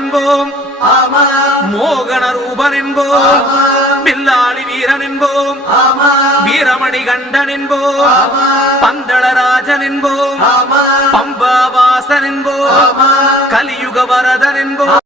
என்போம், மோகன ரூபன் என்போம், பில்லாளி வீரன் என்போம், வீரமணி கண்டன் என்போம், பந்தளராஜன் என்போம், பம்பாவாசன் என்போம், கலியுக வரதன் என்போம்,